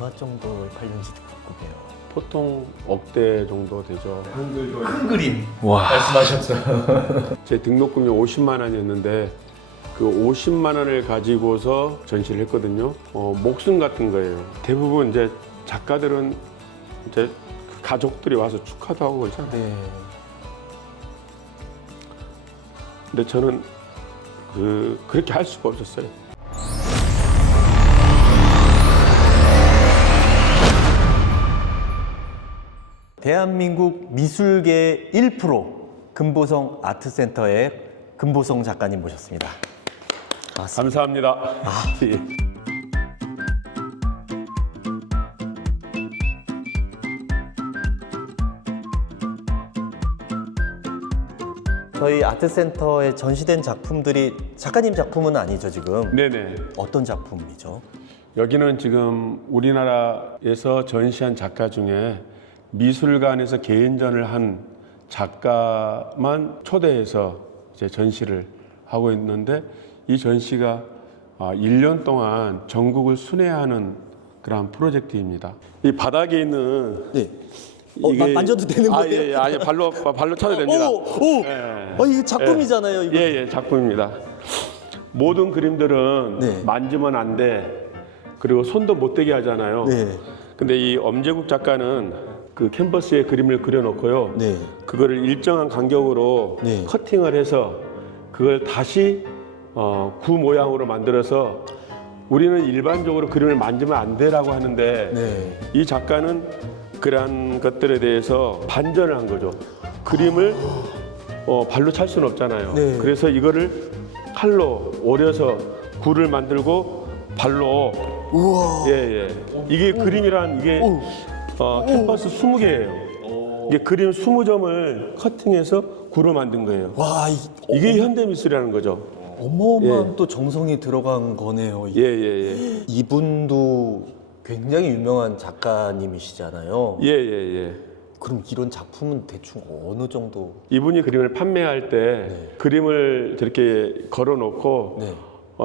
얼마 정도 팔렸는지도 궁금해요. 보통 억대 정도 되죠. 큰 그림 와. 말씀하셨어요. 제 등록금이 50만 원이었는데 그 50만 원을 가지고서 전시를 했거든요. 목숨 같은 거예요. 대부분 이제 작가들은 이제 그 가족들이 와서 축하도 하고 그러잖아요. 네. 근데 저는 그렇게 할 수가 없었어요. 대한민국 미술계 1% 금보성 아트센터의 금보성 작가님 모셨습니다. 감사합니다. 예. 저희 아트센터에 전시된 작품들이 작가님 작품은 아니죠 지금? 네네. 어떤 작품이죠? 여기는 지금 우리나라에서 전시한 작가 중에 미술관에서 개인전을 한 작가만 초대해서 이제 전시를 하고 있는데 이 전시가 1년 동안 전국을 순회하는 그런 프로젝트입니다. 이 바닥에 있는 네. 만져도 되는 거예요? 예, 예. 아니 발로 차도 됩니다. 오! 예. 이거 작품이잖아요 이거. 예, 작품입니다. 모든 그림들은 네. 만지면 안 돼. 그리고 손도 못 대게 하잖아요. 네. 근데 이 엄재국 작가는 그 캔버스에 그림을 그려놓고요. 네. 그거를 일정한 간격으로 네. 커팅을 해서 그걸 다시 구 모양으로 만들어서 우리는 일반적으로 그림을 만지면 안 돼라고 하는데 네. 이 작가는 그러한 것들에 대해서 반전을 한 거죠. 그림을 발로 찰 수는 없잖아요. 네. 그래서 이거를 칼로 오려서 구를 만들고 발로 우와. 예. 이게 그림이란 이게 캔버스 20개예요. 이게 그림 20점을 커팅해서 구를 만든 거예요. 와, 이게 현대 미술이라는 거죠. 어마어마한 또 정성이 들어간 거네요. 예. 이분도 굉장히 유명한 작가님이시잖아요. 예. 그럼 이런 작품은 대충 어느 정도? 이분이 그림을 판매할 때 그림을 저렇게 걸어놓고 네.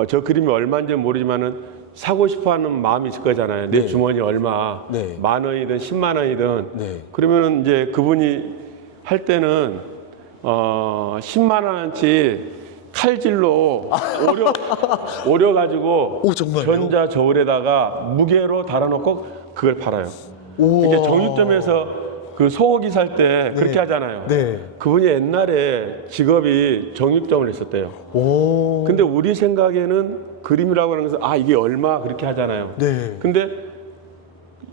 저 그림이 얼마인지 모르지만은 사고 싶어하는 마음이 있을 거잖아요. 내 네. 주머니 얼마, 네. 10,000원이든 10만 원이든. 네. 그러면은 이제 그분이 할 때는 10만 원어치 칼질로 오려 가지고 오, 정말요? 전자 저울에다가 무게로 달아놓고 그걸 팔아요. 우와. 이게 정육점에서 그 소고기 살 때 그렇게 하잖아요. 네. 그분이 옛날에 직업이 정육점을 했었대요. 오. 근데 우리 생각에는 그림이라고 하는 것은 이게 얼마 그렇게 하잖아요. 네. 근데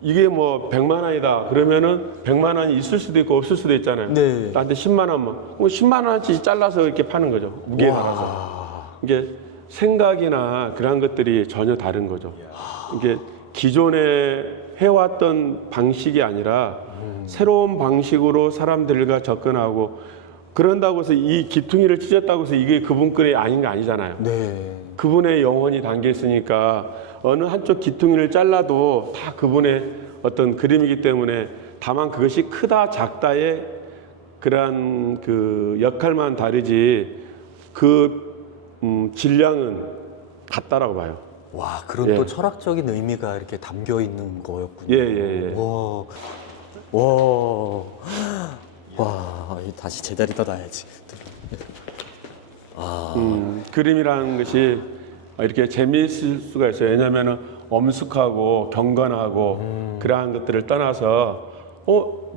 이게 뭐 100만 원이다 그러면은 100만 원이 있을 수도 있고 없을 수도 있잖아요. 네. 나한테 10만 원만 10만 원어치 잘라서 이렇게 파는 거죠. 무게에 따라서. 이게 생각이나 그런 것들이 전혀 다른 거죠. 이게 기존에 해왔던 방식이 아니라 새로운 방식으로 사람들과 접근하고 그런다고 해서 이 기퉁이를 찢었다고 해서 이게 그분 끈이 아닌 게 아니잖아요. 네. 그분의 영혼이 담겨 있으니까 어느 한쪽 기퉁이를 잘라도 다 그분의 어떤 그림이기 때문에 다만 그것이 크다 작다의 그러한 그 역할만 다르지 질량은 같다라고 봐요. 와, 그런 또 철학적인 의미가 이렇게 담겨 있는 거였군요. 예. 와, 다시 제자리다 놔야지. 그림이라는 것이 이렇게 재미있을 수가 있어요. 왜냐하면 엄숙하고 경건하고 그러한 것들을 떠나서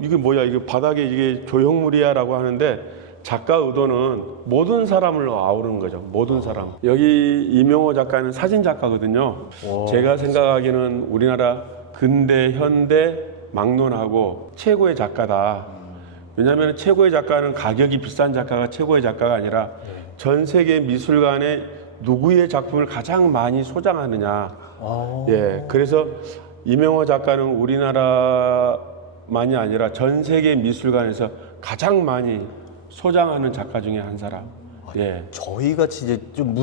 이게 뭐야? 이게 바닥에 이게 조형물이야라고 하는데 작가 의도는 모든 사람을 아우르는 거죠. 모든 사람. 여기 이명호 작가는 사진 작가거든요. 제가 생각하기에는 우리나라 근대 현대 막론하고 최고의 작가다. 왜냐하면 최고의 작가는 가격이 비싼 작가가 최고의 작가가 아니라 전 세계 미술관에 누구의 작품을 가장 많이 소장하느냐. 그래서 이명호 작가는 우리나라만이 아니라 전 세계 미술관에서 가장 많이 소장하는 작가 중에 한 사람. 저희가 진짜 좀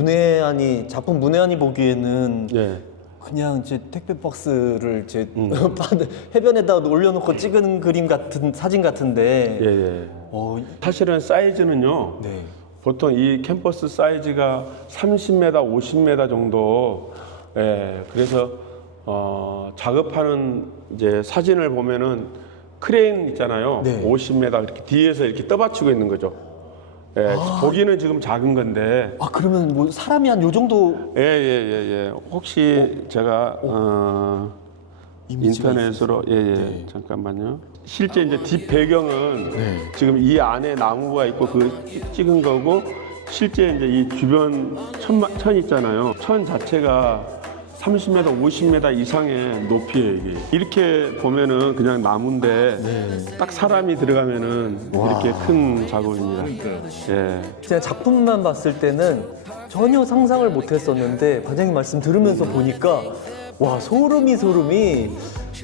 작품 문외한이 보기에는 그냥 이제 택배 박스를 이제 해변에다 올려놓고 찍은 그림 같은 사진 같은데. 사실은 사이즈는요. 보통 이 캠퍼스 사이즈가 30m, 50m 정도. 그래서 작업하는 이제 사진을 보면은 크레인 있잖아요. 네. 50m 이렇게 뒤에서 이렇게 떠받치고 있는 거죠. 예, 보기는 지금 작은 건데. 아, 그러면 뭐 사람이 한 요 정도 예. 혹시 제가 이미지가 인터넷으로 네. 잠깐만요. 실제 이제 뒷 배경은 네. 지금 이 안에 나무가 있고 그 찍은 거고, 실제 이제 이 주변 천 있잖아요. 천 자체가 30m, 50m 이상의 높이에요, 이게. 이렇게 보면은 그냥 나무인데 네. 딱 사람이 들어가면은 와. 이렇게 큰 작업입니다. 예. 제가 작품만 봤을 때는 전혀 상상을 못 했었는데 관장님 말씀 들으면서 보니까 와, 소름이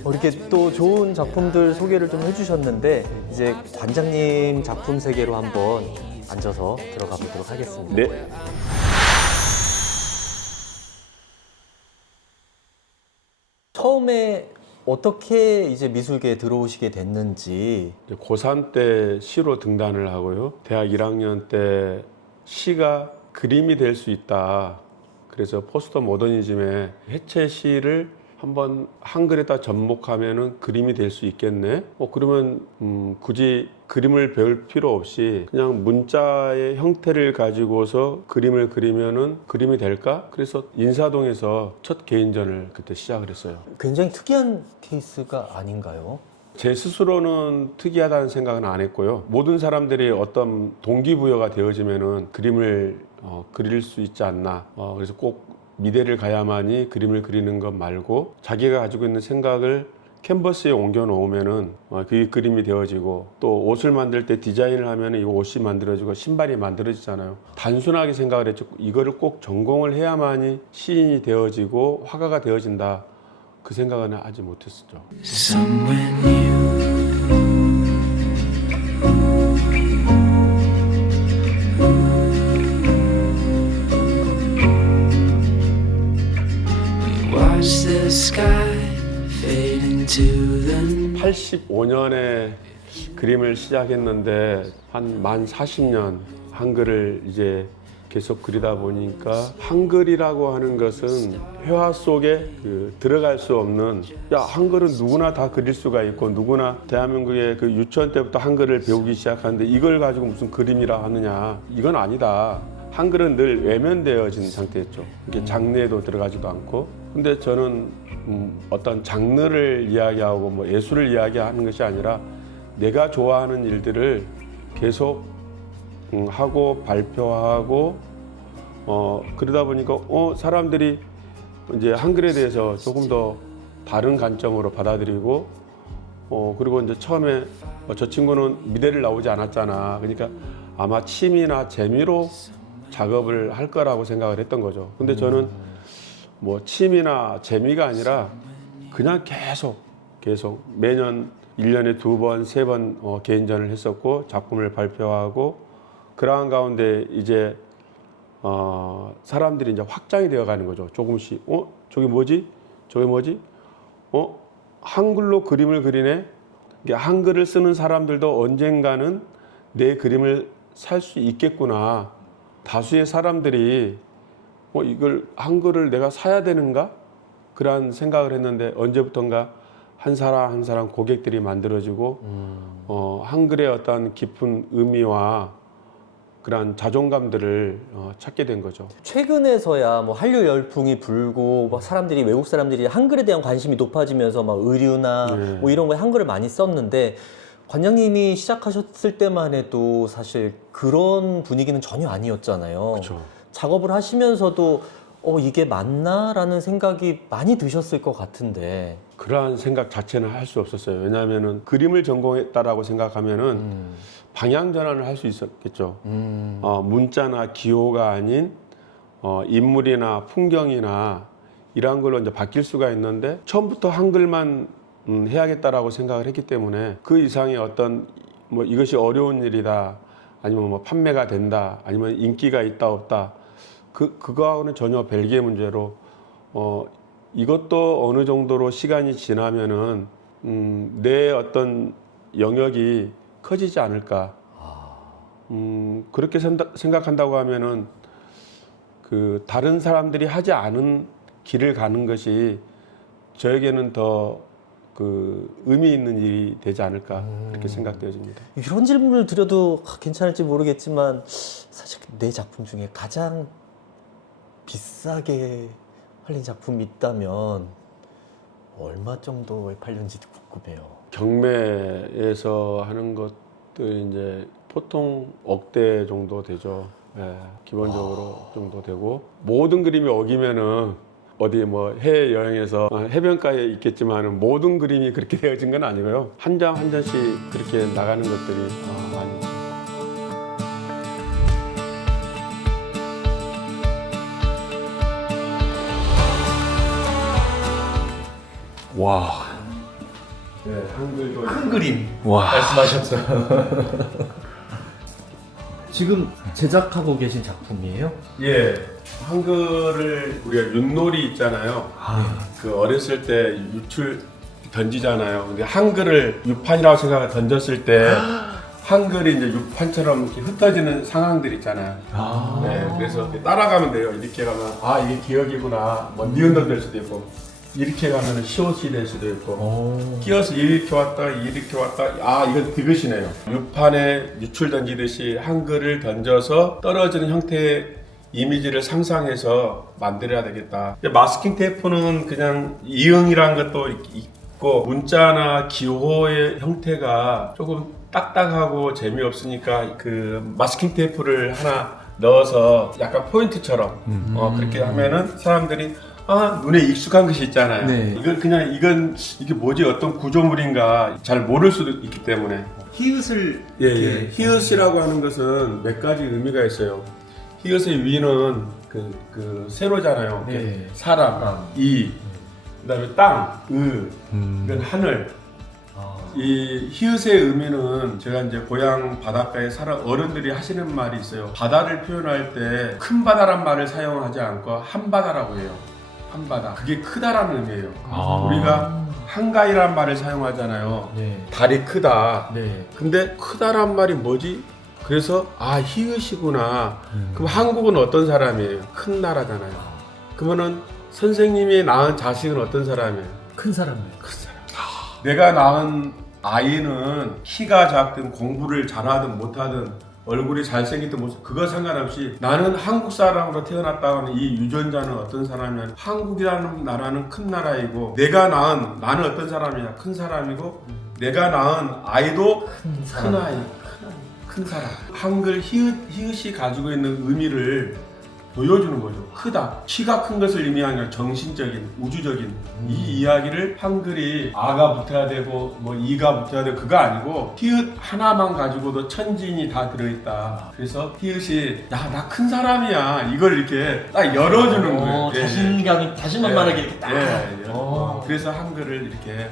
이렇게 또 좋은 작품들 소개를 좀 해주셨는데 이제 관장님 작품 세계로 한번 앉아서 들어가 보도록 하겠습니다. 네. 처음에 어떻게 이제 미술계에 들어오시게 됐는지. 이제 고3 때 시로 등단을 하고요. 대학 1학년 때 시가 그림이 될 수 있다. 그래서 포스트 모더니즘의 해체 시를 한번 한글에다 접목하면은 그림이 될 수 있겠네. 그러면 굳이 그림을 배울 필요 없이 그냥 문자의 형태를 가지고서 그림을 그리면은 그림이 될까? 그래서 인사동에서 첫 개인전을 그때 시작을 했어요. 굉장히 특이한 케이스가 아닌가요? 제 스스로는 특이하다는 생각은 안 했고요. 모든 사람들이 어떤 동기부여가 되어지면은 그림을 그릴 수 있지 않나. 그래서 꼭 미대를 가야만이 그림을 그리는 것 말고 자기가 가지고 있는 생각을 캔버스에 옮겨 놓으면은 그게 그림이 되어지고, 또 옷을 만들 때 디자인을 하면은 이 옷이 만들어지고 신발이 만들어지잖아요. 단순하게 생각을 했죠. 이거를 꼭 전공을 해야만이 시인이 되어지고 화가가 되어진다. 그 생각은 하지 못했었죠. Somewhere new. We watch the sky fade into the 85년에 그림을 시작했는데 한 만 40년 한글을 이제 계속 그리다 보니까 한글이라고 하는 것은 회화 속에 들어갈 수 없는, 야, 한글은 누구나 다 그릴 수가 있고 누구나 대한민국의 그 유치원 때부터 한글을 배우기 시작하는데 이걸 가지고 무슨 그림이라 하느냐, 이건 아니다. 한글은 늘 외면되어진 상태였죠. 이게 장르에도 들어가지도 않고. 근데 저는 어떤 장르를 이야기하고 뭐 예술을 이야기하는 것이 아니라 내가 좋아하는 일들을 계속 하고 발표하고 그러다 보니까 사람들이 이제 한글에 대해서 조금 더 다른 관점으로 받아들이고, 그리고 이제 처음에 저 친구는 미대를 나오지 않았잖아. 그러니까 아마 취미나 재미로 작업을 할 거라고 생각을 했던 거죠. 근데 저는 뭐 취미나 재미가 아니라 그냥 계속 매년 1년에 2번, 3번 개인전을 했었고 작품을 발표하고, 그러한 가운데 이제 사람들이 이제 확장이 되어 가는 거죠. 조금씩 저게 뭐지? 한글로 그림을 그리네. 이게 한글을 쓰는 사람들도 언젠가는 내 그림을 살 수 있겠구나. 다수의 사람들이 이걸 한글을 내가 사야 되는가? 그런 생각을 했는데 언제부턴가 한 사람 한 사람 고객들이 만들어지고 한글의 어떤 깊은 의미와 그런 자존감들을 찾게 된 거죠. 최근에서야 뭐 한류 열풍이 불고 막 사람들이, 외국 사람들이 한글에 대한 관심이 높아지면서 막 의류나 뭐 이런 거에 한글을 많이 썼는데, 관장님이 시작하셨을 때만 해도 사실 그런 분위기는 전혀 아니었잖아요. 그렇죠. 작업을 하시면서도 이게 맞나라는 생각이 많이 드셨을 것 같은데. 그러한 생각 자체는 할 수 없었어요. 왜냐하면은 그림을 전공했다라고 생각하면은 방향 전환을 할 수 있었겠죠. 문자나 기호가 아닌 인물이나 풍경이나 이러한 걸로 이제 바뀔 수가 있는데, 처음부터 한글만 해야겠다라고 생각을 했기 때문에 그 이상의 어떤 뭐 이것이 어려운 일이다, 아니면 뭐 판매가 된다, 아니면 인기가 있다 없다, 그거하고는 전혀 별개의 문제로 이것도 어느 정도로 시간이 지나면은 내 어떤 영역이 커지지 않을까. 그렇게 생각한다고 하면은 다른 사람들이 하지 않은 길을 가는 것이 저에게는 더 그 의미 있는 일이 되지 않을까 그렇게 생각되어집니다. 이런 질문을 드려도 괜찮을지 모르겠지만 사실 내 작품 중에 가장 비싸게 팔린 작품이 있다면 얼마 정도에 팔렸는지 궁금해요. 경매에서 하는 것들 이제 보통 억대 정도 되죠. 예, 기본적으로 정도 되고 모든 그림이 어기면은 어디 뭐 해외 여행에서 해변가에 있겠지만 모든 그림이 그렇게 되어진 건 아니고요. 한 장 한 장씩 그렇게 나가는 것들이 많이 있죠. 와. 네, 한글도 큰 그림 와. 말씀하셨어요. 지금 제작하고 계신 작품이에요? 예, 한글을 우리가 윷놀이 있잖아요. 그 어렸을 때 유출 던지잖아요. 근데 한글을 유판이라고 생각해 던졌을 때 한글이 이제 유판처럼 이렇게 흩어지는 상황들 있잖아요. 네, 그래서 이렇게 따라가면 돼요. 이렇게 가면 아 이게 기억이구나. 뭐 니은도 될 수도 있고 이렇게 가면 시옷이 될 수도 있고 끼어서 이렇게 왔다 이렇게 왔다 아 이건 디귿이네요. 유판에 유출 던지듯이 한글을 던져서 떨어지는 형태의 이미지를 상상해서 만들어야 되겠다. 마스킹 테이프는 그냥 이응이라는 것도 있고 문자나 기호의 형태가 조금 딱딱하고 재미없으니까 그 마스킹 테이프를 하나 넣어서 약간 포인트처럼 그렇게 하면은 사람들이 아 눈에 익숙한 것이 있잖아요. 네. 이건 이게 뭐지 어떤 구조물인가 잘 모를 수도 있기 때문에 히읗을 예. 히읗이라고 하는 것은 몇 가지 의미가 있어요. 히읗의 위는 그 세로잖아요. 네. 사람, 이, 그다음에 땅, 이건 하늘. 이 히읗의 의미는 제가 이제 고향 바닷가에 살아 어른들이 하시는 말이 있어요. 바다를 표현할 때 큰 바다란 말을 사용하지 않고 한바다라고 해요. 한바다. 그게 크다라는 의미예요. 우리가 한가위란 말을 사용하잖아요. 네. 달이 크다. 네. 근데 크다란 말이 뭐지? 그래서 아 히읗이구나. 그럼 한국은 어떤 사람이에요? 큰 나라잖아요. 그러면은 선생님이 낳은 자식은 어떤 사람이에요? 큰 사람이에요. 큰 사람. 내가 낳은 아이는 키가 작든 공부를 잘하든 못하든 얼굴이 잘생기든 모습 그거 상관없이 나는 한국 사람으로 태어났다고 하는 이 유전자는 어떤 사람이냐. 한국이라는 나라는 큰 나라이고 내가 낳은 나는 어떤 사람이냐. 큰 사람이고 내가 낳은 아이도 큰 아이. 큰 사람. 한글 히읗이 가지고 있는 의미를 보여주는 거죠. 크다. 키가 큰 것을 의미하는 정신적인, 우주적인 이 이야기를 한글이 아가 붙어야 되고 뭐 이가 붙어야 되고 그거 아니고 히읗 하나만 가지고도 천진이 다 들어있다. 그래서 히읗이 야, 나 큰 사람이야. 이걸 이렇게 딱 열어주는 거예요. 자신감이 자신만만하게 이렇게 딱. 그래서 한글을 이렇게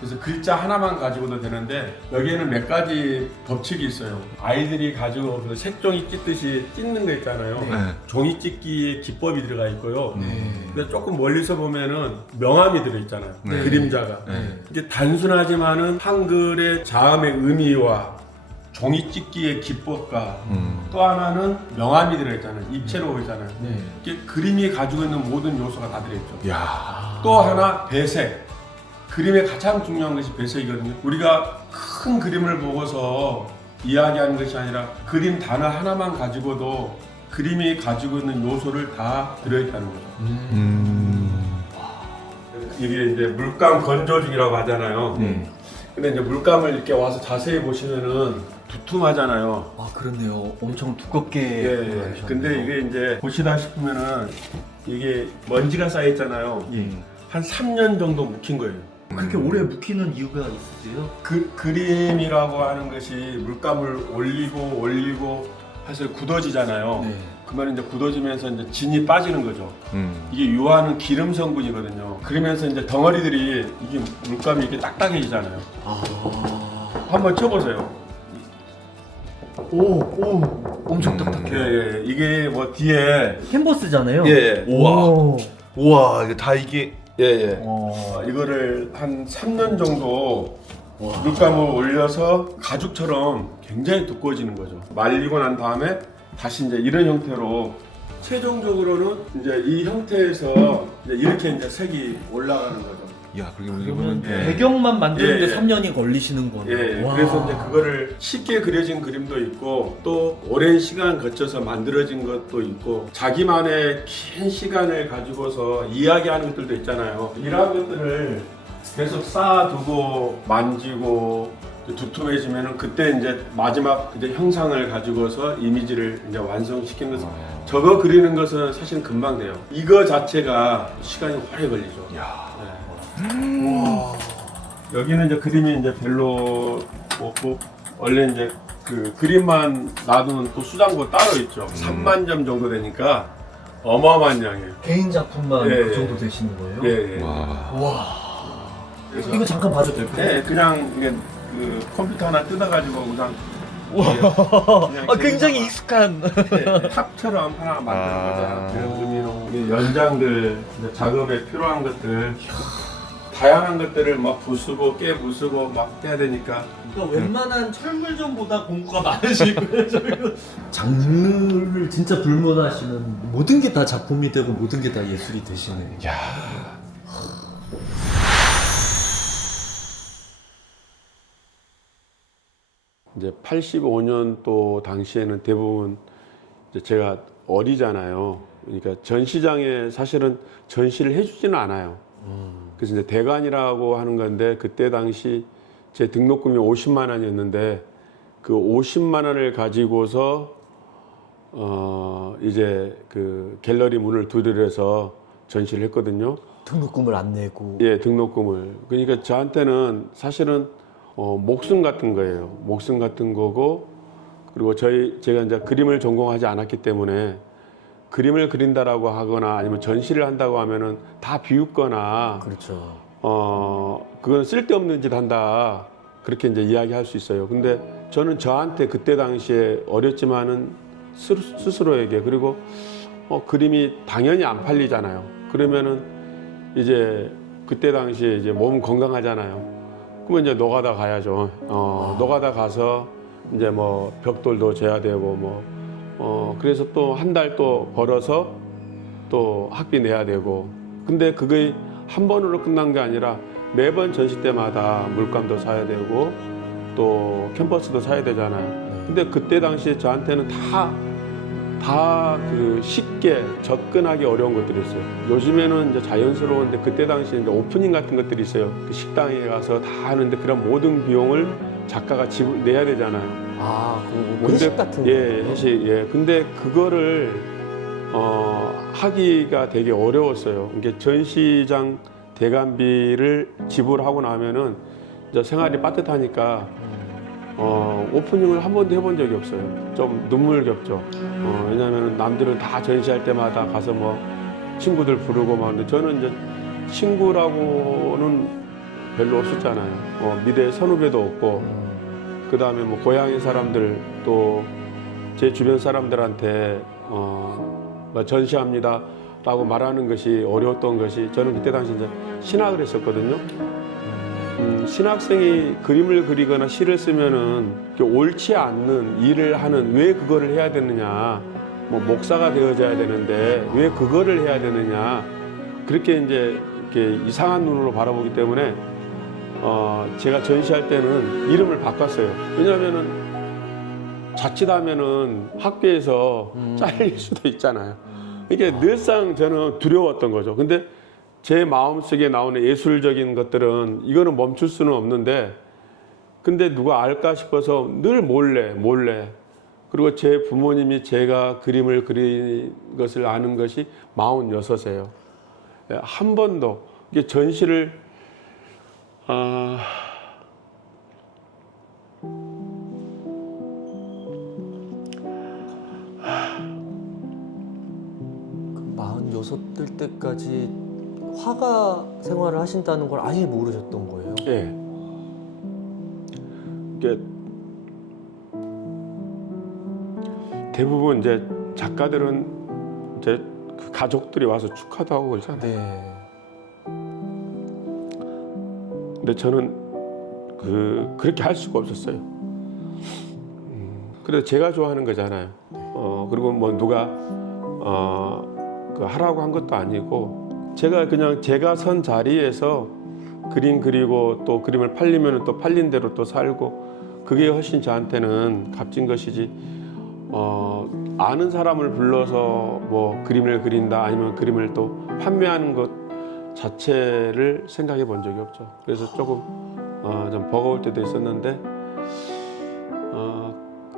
그래서 글자 하나만 가지고도 되는데 여기에는 몇 가지 법칙이 있어요. 아이들이 가지고 그 색종이 찢듯이 찢는 거 있잖아요. 네. 종이 찢기에 기법이 들어가 있고요. 근데 조금 멀리서 보면은 명암이 들어있잖아요. 네. 그림자가. 네. 이게 단순하지만은 한글의 자음의 의미와 종이 찢기의 기법과 또 하나는 명암이 들어있잖아요. 입체로 보이잖아요. 네. 이게 그림이 가지고 있는 모든 요소가 다 들어있죠. 야. 또 하나 배색. 그림의 가장 중요한 것이 배색이거든요. 우리가 큰 그림을 보고서 이야기하는 것이 아니라 그림 단어 하나만 가지고도 그림이 가지고 있는 요소를 다 들어있다는 거죠. 이게 이제 물감 건조 중이라고 하잖아요. 근데 이제 물감을 이렇게 와서 자세히 보시면은 두툼하잖아요. 아 그렇네요. 엄청 두껍게. 예. 근데 이게 이제 보시다 싶으면은 이게 먼지가 쌓여 있잖아요. 한 3년 정도 묵힌 거예요. 그렇게 오래 묵히는 이유가 있으세요? 그림이라고 하는 것이 물감을 올리고 사실 굳어지잖아요. 네. 그러면 이제 굳어지면서 이제 진이 빠지는 거죠. 이게 유화는 기름 성분이거든요. 그러면서 이제 덩어리들이 이게 물감이 이렇게 딱딱해지잖아요. 한번 쳐보세요. 오, 엄청 딱딱해요. 예. 이게 뭐 뒤에 캔버스잖아요. 예. 우와. 우와, 이거 다 이게 예. 이거를 한 3년 정도 물감을 올려서 가죽처럼 굉장히 두꺼워지는 거죠. 말리고 난 다음에 다시 이제 이런 형태로 최종적으로는 이제 이 형태에서 이제 이렇게 이제 색이 올라가는 거죠. 야, 그렇게 그러면 보면 배경만 만드는데 예, 예. 3년이 걸리시는 거네. 예, 와. 그래서 이제 그거를 쉽게 그려진 그림도 있고 또 오랜 시간 거쳐서 만들어진 것도 있고 자기만의 긴 시간을 가지고서 이야기하는 것들도 있잖아요. 이런 것들을 계속 쌓아두고 만지고 두툼해지면은 그때 이제 마지막 이제 형상을 가지고서 이미지를 이제 완성시키는 것은 저거 그리는 것은 사실 금방 돼요. 이거 자체가 시간이 오래 걸리죠. 여기는 이제 그림이 이제 별로 없고 원래 이제 그 그림만 놔두는 또 수장고 따로 있죠. 3만 점 정도 되니까 어마어마한 양이에요. 개인 작품만 예, 그 예. 정도 되시는 거예요? 예, 예. 와. 이거 잠깐 봐도 될까요? 네, 그냥 이게 그 컴퓨터 하나 뜯어가지고 그냥 아, 굉장히 익숙한. 탑처럼 하나 만드는 거죠. 그런 의미로 연장들, 이제 작업에 필요한 것들, 다양한 것들을 막 부수고 깨 부수고 막 해야 되니까. 그러니까 웬만한 철물점보다 공부가 많으시고요. 장르를 진짜 불문하시는 모든 게 다 작품이 되고 모든 게 다 예술이 되시네. 이제 85년도 당시에는 대부분 이제 제가 어리잖아요. 그러니까 전시장에 사실은 전시를 해주지는 않아요. 그래서 이제 대관이라고 하는 건데 그때 당시 제 등록금이 50만 원이었는데 그 50만 원을 가지고서 이제 그 갤러리 문을 두드려서 전시를 했거든요. 등록금을 안 내고. 예, 등록금을. 그러니까 저한테는 사실은 목숨 같은 거예요. 목숨 같은 거고, 그리고 제가 이제 그림을 전공하지 않았기 때문에 그림을 그린다라고 하거나 아니면 전시를 한다고 하면은 다 비웃거나, 그렇죠. 그건 쓸데없는 짓 한다. 그렇게 이제 이야기할 수 있어요. 근데 저는 저한테 그때 당시에 어렸지만은 스스로에게, 그리고 그림이 당연히 안 팔리잖아요. 그러면은 이제 그때 당시에 이제 몸 건강하잖아요. 그러면 이제 노가다 가야죠. 노가다 가서 이제 뭐 벽돌도 재야 되고 그래서 또 한 달 또 벌어서 또 학비 내야 되고. 근데 그게 한 번으로 끝난 게 아니라 매번 전시 때마다 물감도 사야 되고 또 캠퍼스도 사야 되잖아요. 근데 그때 당시에 저한테는 다 그 쉽게 접근하기 어려운 것들이 있어요. 요즘에는 이제 자연스러운데 그때 당시에 이제 오프닝 같은 것들이 있어요. 그 식당에 가서 다 하는데 그런 모든 비용을 작가가 내야 되잖아요. 아, 그 회식 같은 예, 거. 회식. 예. 근데 그거를 하기가 되게 어려웠어요. 이게 전시장 대관비를 지불하고 나면은 이제 생활이 빠듯하니까 오프닝을 한 번도 해본 적이 없어요. 좀 눈물겹죠. 왜냐하면 남들은 다 전시할 때마다 가서 뭐 친구들 부르고 막 하는데 저는 이제 친구라고는 별로 없었잖아요. 미대 선후배도 없고, 그 다음에 뭐 고향의 사람들 또 제 주변 사람들한테 뭐 전시합니다라고 말하는 것이 어려웠던 것이, 저는 그때 당시 이제 신학을 했었거든요. 신학생이 그림을 그리거나 시를 쓰면은 옳지 않는 일을 하는, 왜 그거를 해야 되느냐, 뭐 목사가 되어져야 되는데 왜 그거를 해야 되느냐, 그렇게 이제 이렇게 이상한 눈으로 바라보기 때문에 제가 전시할 때는 이름을 바꿨어요. 왜냐하면은 자칫하면은 학교에서 잘릴 수도 있잖아요. 이게 늘상 저는 두려웠던 거죠. 근데 제 마음속에 나오는 예술적인 것들은 이거는 멈출 수는 없는데, 근데 누가 알까 싶어서 늘 몰래 그리고 제 부모님이 제가 그림을 그린 것을 아는 것이 46이에요. 한 번도 이게 전시를 그 46될 때까지 화가 생활을 하신다는 걸 아예 모르셨던 거예요? 예. 이게 대부분 이제 작가들은 이제 그 가족들이 와서 축하도 하고 그러잖아요. 네. 근데 저는 그렇게 할 수가 없었어요. 그래서 제가 좋아하는 거잖아요. 그리고 뭐 누가 그 하라고 한 것도 아니고, 제가 그냥 제가 선 자리에서 그림 그리고 또 그림을 팔리면 또 팔린 대로 또 살고 그게 훨씬 저한테는 값진 것이지 아는 사람을 불러서 뭐 그림을 그린다 아니면 그림을 또 판매하는 것 자체를 생각해 본 적이 없죠. 그래서 조금 좀 버거울 때도 있었는데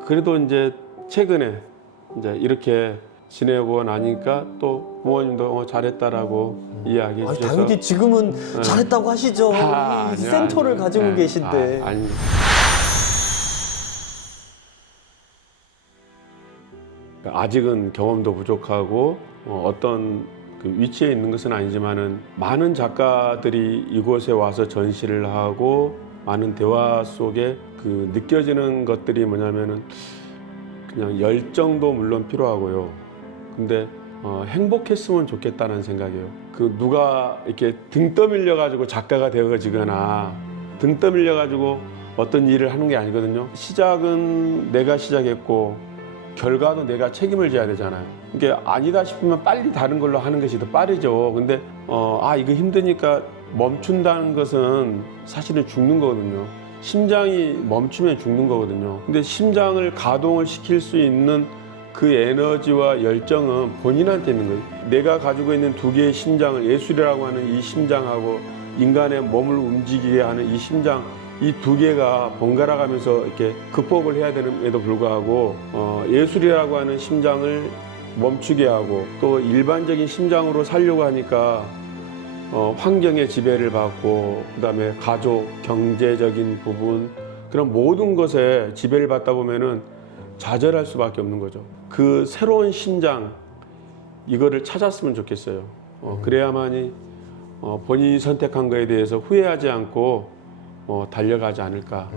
그래도 이제 최근에 이제 이렇게 지내고 나니까 또 부모님도 잘했다라고 이야기해 아니, 주셔서 당연히 지금은 잘했다고 하시죠. 이 아니요, 센터를 아니요. 가지고 네. 계신데. 아니. 아직은 경험도 부족하고 어떤 그 위치에 있는 것은 아니지만은 많은 작가들이 이곳에 와서 전시를 하고 많은 대화 속에 그 느껴지는 것들이 뭐냐면은 그냥 열정도 물론 필요하고요. 근데 행복했으면 좋겠다는 생각이에요. 그 누가 이렇게 등 떠밀려 가지고 작가가 되어지거나 등 떠밀려 가지고 어떤 일을 하는 게 아니거든요. 시작은 내가 시작했고 결과도 내가 책임을 져야 되잖아요. 이게 아니다 싶으면 빨리 다른 걸로 하는 것이 더 빠르죠. 근데 이거 힘드니까 멈춘다는 것은 사실은 죽는 거거든요. 심장이 멈추면 죽는 거거든요. 근데 심장을 가동을 시킬 수 있는 그 에너지와 열정은 본인한테 있는 거예요. 내가 가지고 있는 두 개의 심장을 예술이라고 하는 이 심장하고 인간의 몸을 움직이게 하는 이 심장 이 두 개가 번갈아 가면서 이렇게 극복을 해야 됨에도 불구하고 예술이라고 하는 심장을 멈추게 하고 또 일반적인 심장으로 살려고 하니까 환경의 지배를 받고 그다음에 가족, 경제적인 부분 그런 모든 것에 지배를 받다 보면은 좌절할 수밖에 없는 거죠. 그 새로운 심장 이거를 찾았으면 좋겠어요. 그래야만이 본인이 선택한 거에 대해서 후회하지 않고 달려가지 않을까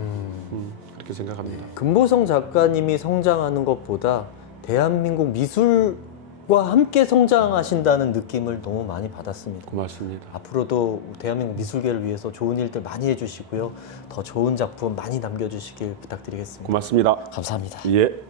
그렇게 생각합니다. 금보성 작가님이 성장하는 것보다 대한민국 미술과 함께 성장하신다는 느낌을 너무 많이 받았습니다. 고맙습니다. 앞으로도 대한민국 미술계를 위해서 좋은 일들 많이 해주시고요. 더 좋은 작품 많이 남겨주시길 부탁드리겠습니다. 고맙습니다. 감사합니다. 예.